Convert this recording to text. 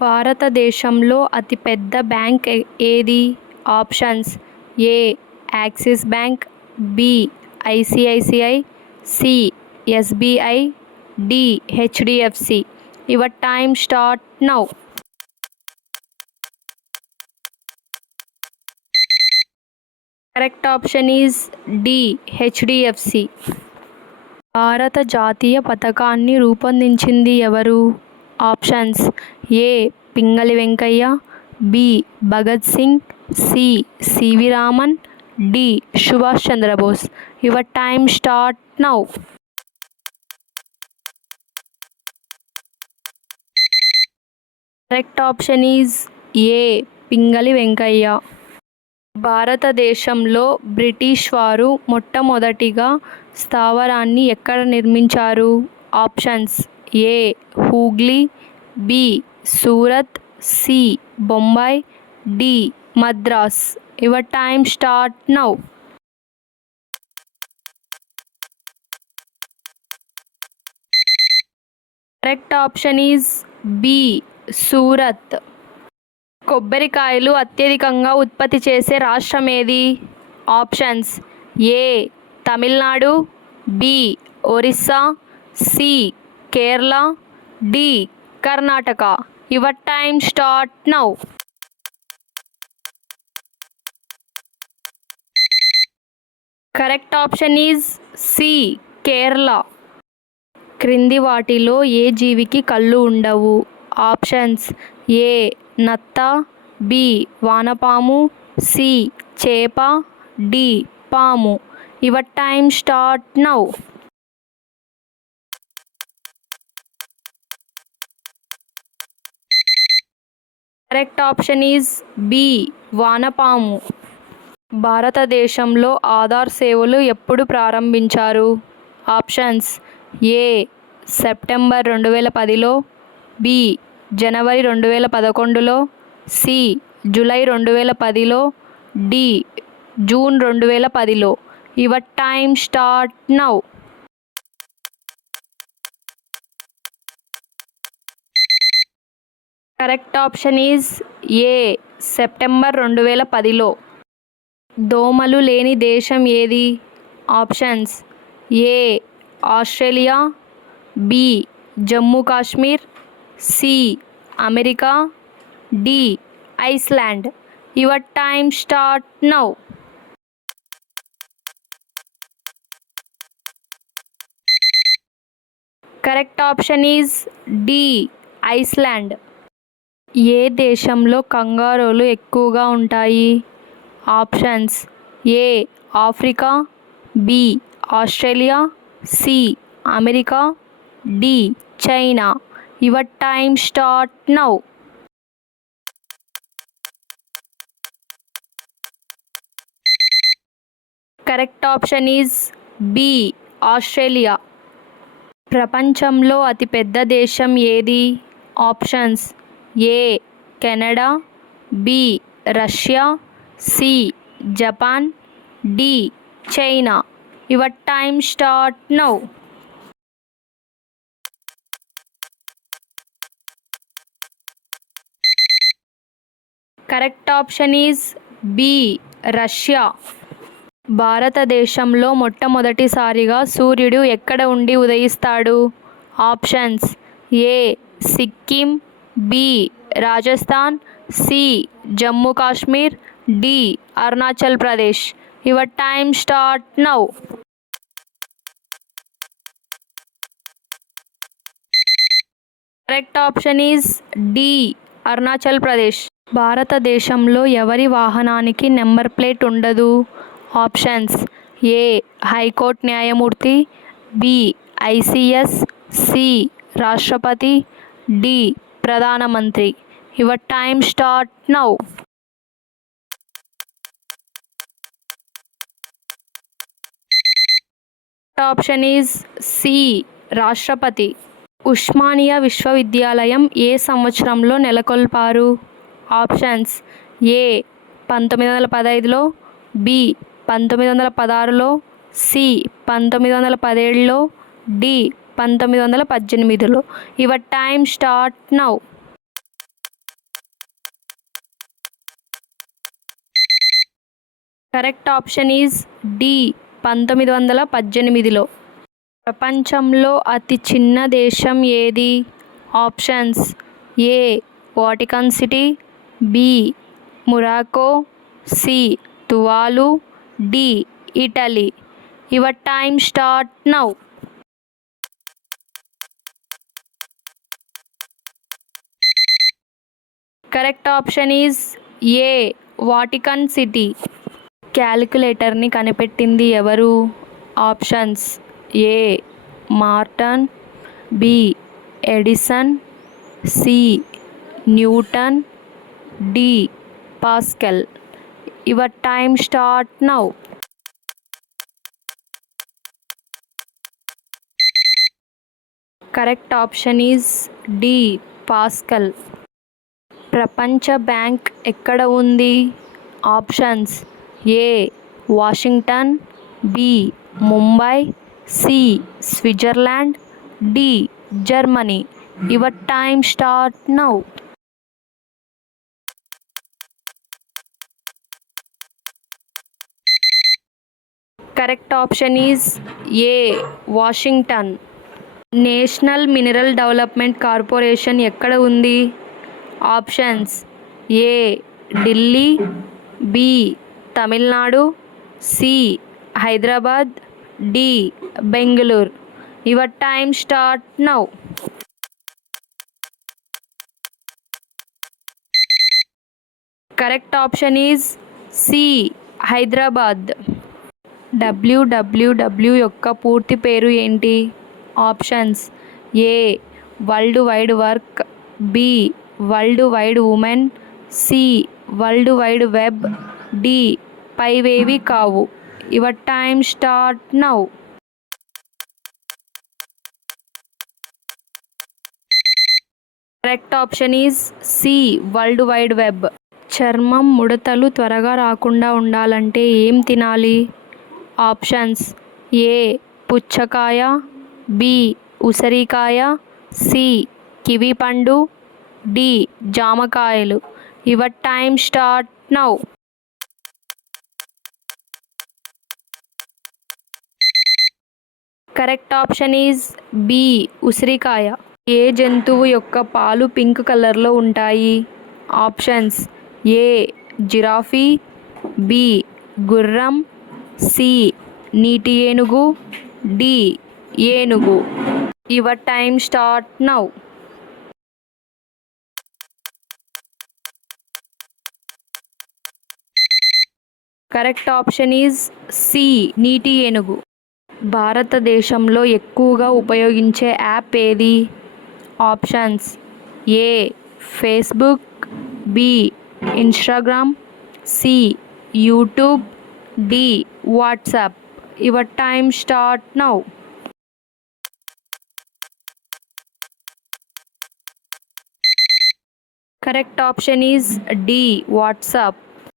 భారతదేశంలో అతిపెద్ద బ్యాంక్ ఏది? Options: A Axis bank, B ICICI, C SBI, D HDFC. Your time start now. Correct option is D HDFC. భారత జాతీయ పతాకాన్ని రూపొందించింది ఎవరు? Options: A Pingali Venkayya, B Bhagat Singh, C CV Raman, D Subhash Chandrabose. Your time start now. Correct option is A Pingali Venkayya. భారతదేశంలో British వారు మొట్టమొదటిగా స్థావరాన్ని ఎక్కడ నిర్మించారు? Options: A Hooghly, B Surat, C Bombay, D Madras. Your time start now. Correct option is B Surat. కొబ్బరికాయలు అత్యధికంగా ఉత్పత్తి చేసే రాష్ట్రం ఏది? Options: A Tamil Nadu, B Orissa, C Kerala, D Karnataka. Your time start now. Correct option is C Kerala. క్రింది వాటిలో ఏ జీవికి కళ్ళు ఉండవు? ఆప్షన్స్: ఏ నత్త, బి వానపాము, సి చేప, డి పాము. Your time start now. Correct option is B వానపాము. భారతదేశంలో ఆధార్ సేవలు ఎప్పుడు ప్రారంభించారు? ఆప్షన్స్: ఏ సెప్టెంబర్ 2010లో, బి జనవరి 2011లో, సి జూలై 2010లో, డి జూన్ 2010లో. Your time start now. Correct option is A September 2010లో. దోమలు లేని దేశం ఏది? Options: A Australia, B Jammu Kashmir, C America, D Iceland. Your time start now. Correct option is D Iceland. ఏ దేశంలో కంగారోలు ఎక్కువగా ఉంటాయి? Options: A Africa, B Australia, C America, D China. Your time start now. Correct option is B Australia. ప్రపంచంలో అతిపెద్ద దేశం ఏది? Options: A Canada, B Russia, C Japan, D China. Your time start now. Correct option is B Russia. భారతదేశంలో మొట్టమొదటిసారిగా సూర్యుడు ఎక్కడ ఉండి ఉదయిస్తాడు? Options: A Sikkim, B Rajasthan, C Jammu Kashmir, D Arunachal Pradesh. Your time start now. Correct option is D Arunachal Pradesh. భారతదేశంలో ఎవరి వాహనానికి number plate ఉండదు? ఆప్షన్స్: ఏ హైకోర్టు న్యాయమూర్తి, బి ఐసిఎస్, సి రాష్ట్రపతి, డి ప్రధానమంత్రి. Your time start now. Option is C రాష్ట్రపతి. ఉస్మానియా విశ్వవిద్యాలయం ఏ సంవత్సరంలో నెలకొల్పారు? ఆప్షన్స్: ఏ 1915లో, బి 1916లో, సి 1917లో, డి 1918లో. Your time start now. Correct option is D 1918లో. ప్రపంచంలో అతి చిన్న దేశం ఏది? Options: A Vatican city, B Morocco, C Tuvalu, D Italy. Your time start now. Correct option is A Vatican city. క్యాలిక్యులేటర్ని కనిపెట్టింది ఎవరు? Options: A Morton, B Edison, C Newton, D Pascal. Your time start now. Correct option is D Pascal. ప్రపంచ bank ఎక్కడ ఉంది? Options: A Washington, B Mumbai, C Switzerland, D Germany. Your time start now. Correct option is A Washington. National mineral development corporation ఎక్కడ ఉంది? Options: A Delhi, B Tamil Nadu, C Hyderabad, D Bengaluru. Your time start now. Correct option is C Hyderabad. W W W యొక్క పూర్తి పేరు ఏంటి? Options: A world wide work, B world wide women, C world wide web, D పైవేవి కావు. Your time start now. Correct option is C world wide web. చర్మం ముడతలు త్వరగా రాకుండా ఉండాలంటే ఏం తినాలి? ఆప్షన్స్: ఏ పుచ్చకాయ, బి ఉసిరికాయ, సి కివి పండు, డి జామకాయలు. Your time start now. Correct option is B ఉసిరికాయ. ఏ జంతువు యొక్క పాలు పింక్ కలర్లో ఉంటాయి? ఆప్షన్స్: ఏ జిరాఫీ, బి గుర్రం, సి నీటి ఏనుగు, డి ఏనుగు. Your time start now. Correct option is C నీటి ఏనుగు. భారతదేశంలో ఎక్కువగా ఉపయోగించే యాప్ ఏది? Options: A Facebook, B Instagram, C YouTube, D WhatsApp. Your time start now. Correct option is D WhatsApp.